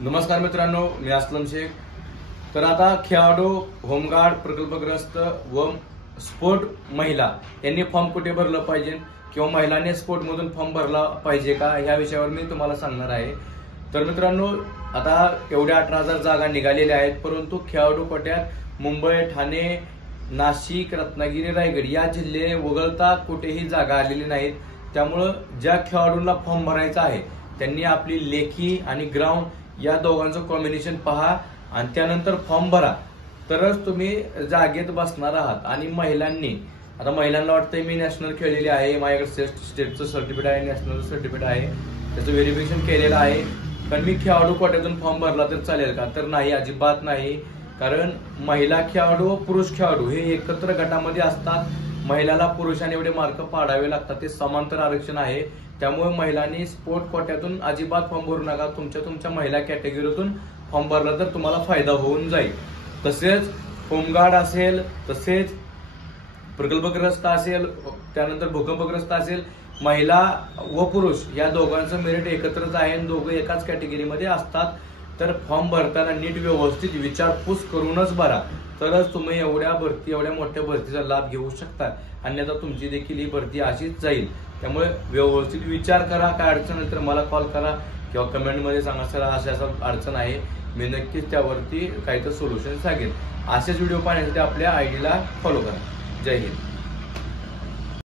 नमस्कार मित्रांनो, मी असलम शेख। तर आता खेळाडू, होमगार्ड, प्रकल्पग्रस्त व स्पोर्ट महिला यांनी फॉर्म कुठे भरलं पाहिजे किंवा महिलांनी स्पोर्ट मधून फॉर्म भरला पाहिजे का, या विषयावर मी तुम्हाला सांगणार आहे। तर मित्रांनो, आता एवढ्या 18,000 जागा निघालेल्या आहेत, परंतु खेळाडू कोट्यात मुंबई, ठाणे, नाशिक, रत्नागिरी, रायगड या जिल्हे वगळता कुठेही जागा आलेली नाहीत। त्यामुळे ज्या खेळाडूंना फॉर्म भरायचा आहे त्यांनी आपली लेखी आणि ग्राउंड या दोघांचं कॉम्बिनेशन पहा आणि त्यानंतर फॉर्म भरा, तरच तुम्ही जागेत बसणार आहात। आणि महिलांनी, आता महिलांना वाटतंय मी नॅशनल खेळलेली आहे, माझ्याकडे स्टेटचं सर्टिफिकेट आहे, नॅशनल सर्टिफिकेट आहे, त्याचं व्हेरिफिकेशन केलेलं आहे, पण मी खेळाडू कोट्यातून फॉर्म भरला तर चालेल का? तर नाही, अजिबात नाही। कारण महिला खेळाडू व पुरुष खेळाडू हे एकत्र गटामध्ये असतात। महिलाला पुरुषांनी एवढे मार्क पाडावे लागतात, ते समांतर आरक्षण आहे। त्यामुळे महिलांनी स्पोर्ट कोट्यातून अजिबात फॉर्म भरू नका। तुमच्या महिला कॅटेगरीतून फॉर्म भरला तर तुम्हाला फायदा होऊन जाईल। तसेच होमगार्ड असेल, तसेच प्रकल्पग्रस्त असेल, त्यानंतर भूकंपग्रस्त असेल, महिला व पुरुष या दोघांचं मेरिट एकत्रच आहे आणि दोघे एकाच कॅटेगरीमध्ये असतात। तर फॉर्म भरताना नीट व्यवस्थित विचारपूस करूनच भरा, तरच तुम्ही एवढ्या मोठ्या भरतीचा लाभ घेऊ शकता। अन्यथा तुमची देखील ही भरती अशीच जाईल। त्यामुळे व्यवस्थित विचार करा। काय अडचण असेल तर मला कॉल करा किंवा कमेंटमध्ये सांगा, सर अशा अडचण आहे, मी नक्कीच त्यावरती काही तर सोल्युशन सांगेन। असेच व्हिडिओ पाहण्यासाठी आपल्या आयडीला फॉलो करा। जय हिंद।